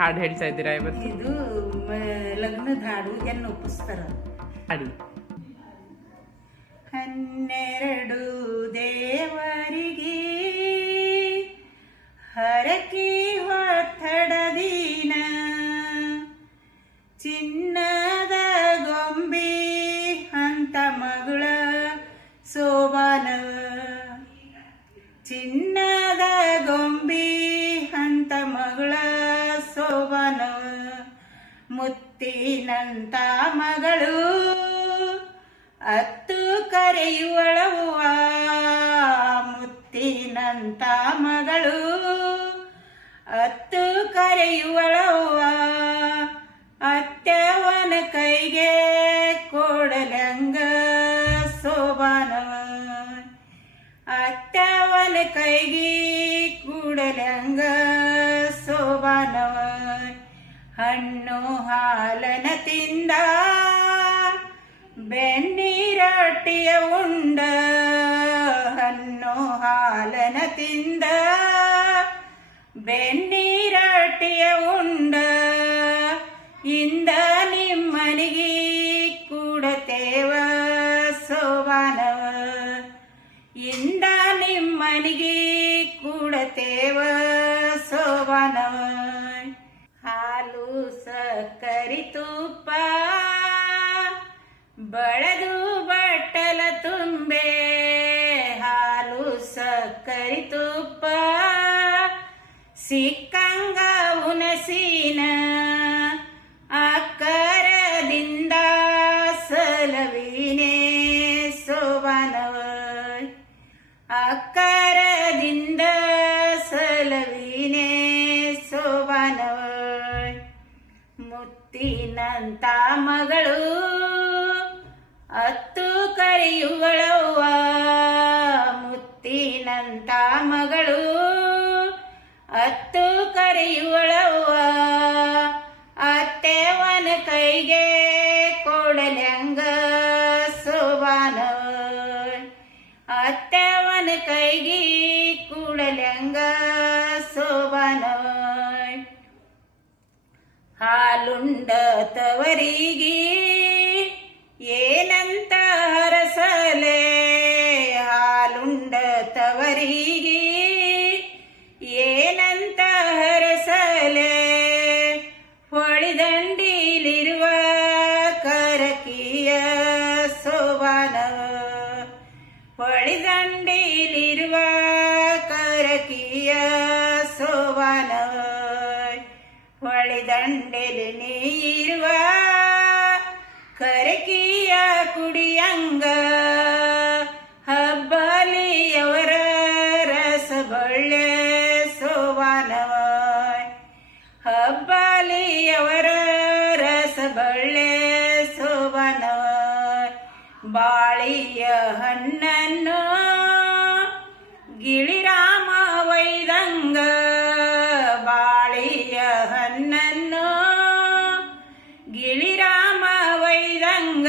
ಹಾಡು ಹೇಳ್ತಾ ಇದ್ದೀರಾ ಇವತ್ತು? ಇದು ಲಗ್ನದ ಹಾಡು, ಹೆಣ್ಣು ಒಪ್ಪಿಸ್ತಾರ. ಹಾಡಿ. 12 ದೇವರಿಗೆ ಹರಕೆ ಹೊತ್ತಡದಿನ, ಚಿನ್ನದ ಗೊಂಬೆ ಅಂತ ಮಗಳ ಸೋಬಾನ, ಚಿನ್ನದ ಗೊಂಬೆ ಅಂತ ಮಗಳ ಸೋಬಾನ, ಮುತ್ತಿನಂತ ಮಗಳು ಅತ್ತು ಕರೆಯುವಳವ್ವ, ಮುತ್ತಿನಂತ ಮಗಳು ಅತ್ತು ಕರೆಯುವಳವ್ವ, ಅತ್ಯವನ ಕೈಗೆ ಕೊಡಲಂಗ ಸೋಬಾನವ, ಅತ್ಯವನ ಕೈಗೆ ಕೂಡಲಂಗ ಸೋಬಾನವ, ಹಣ್ಣು ಹಾಲನ ತಿಂದ ಬೆಣ್ಣೀರೊಟ್ಟಿಯ ಉಂಡ, ಹಣ್ಣು ಹಾಲನ ತಿಂದ ಬೆಣ್ಣೀರೊಟ್ಟಿಯ ಉಂಡ, ಇಂದ ನಿಮ್ಮನಿಗೆ ಕೂಡತೇವ ಸೋಬಾನವ, ಇಂದ ನಿಮ್ಮನಿಗೆ ಕೂಡತೇವ ಸೋಬಾನವ, ಹಾಲು ಸಕ್ಕರೆ ತುಪ್ಪ ಬಳದು ಬಟ್ಟಲ ತುಂಬೆ, ಹಾಲು ಸಕ್ಕರೆ ತುಪ್ಪ ಸಿಕ್ಕಂಗ ಉನಸಿನ, ಅಕ್ಕರದಿಂದ ಸಲವಿನೇ ಸೋಬಾನವ, ಅಕ್ಕರದಿಂದ ಸಲವಿನೇ ಸೋಬಾನವ, ಮುತ್ತಿನಂತ ಮಗಳು ಅತ್ತು ಕರೆಯುವಳವ್ವ, ಮುತ್ತಿನಂತ ಮಗಳು ಅತ್ತು ಕರೆಯುವಳವ್ವ, ಅತ್ತೆವನ ಕೈಗೆ ಕೊಡಲಂಗ ಸೋಬಾನವ, ಅತ್ತೆವನ ಕೈಗೆ ಕೂಡಲಂಗ ಸೋಬಾನವ, ಹಾಲುಂಡ ತವರಿಗೆ ಏನಂತ ಹರಸಲೆ, ಹಾಲುಂಡ ತವರಿಗೆ ಏನಂತ ಹರಸಲೆ, ಹೊಳಿದಂಡಿಲಿರುವ ಕರಕಿಯ ಸೋಬಾನವ, ಹೊಳಿದಂಡಿಲಿರುವ ಕರಕಿಯ ಸೋಬಾನವ, ಹೊಳಿದಂಡೆಲಿ ನೀರುವ ಕರಕಿಯ ಕುಡಿಯಂಗ, ಹಬ್ಬಲಿಯವರ ರಸಬಳ್ಳೆ ಸೋಬಾನವ, ಹಬ್ಬಲಿಯವರ ರಸಬಳ್ಳೆ ಸೋಬಾನವ, ಬಾಳಿಯ ಹಣ್ಣನ್ನು ಗಿಳಿರಾಮ ವೈದಂಗ, ಬಾಳಿಯ ಹಣ್ಣನ್ನು ಗಿಳಿರಾಮ ವೈದಂಗ,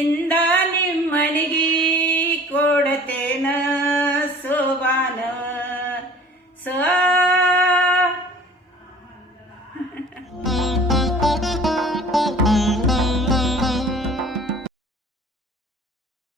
ಇಂದ ನಿಮ್ಮನಿಗೆ ಕೊಡತೇನ ಸೋಬಾನವ,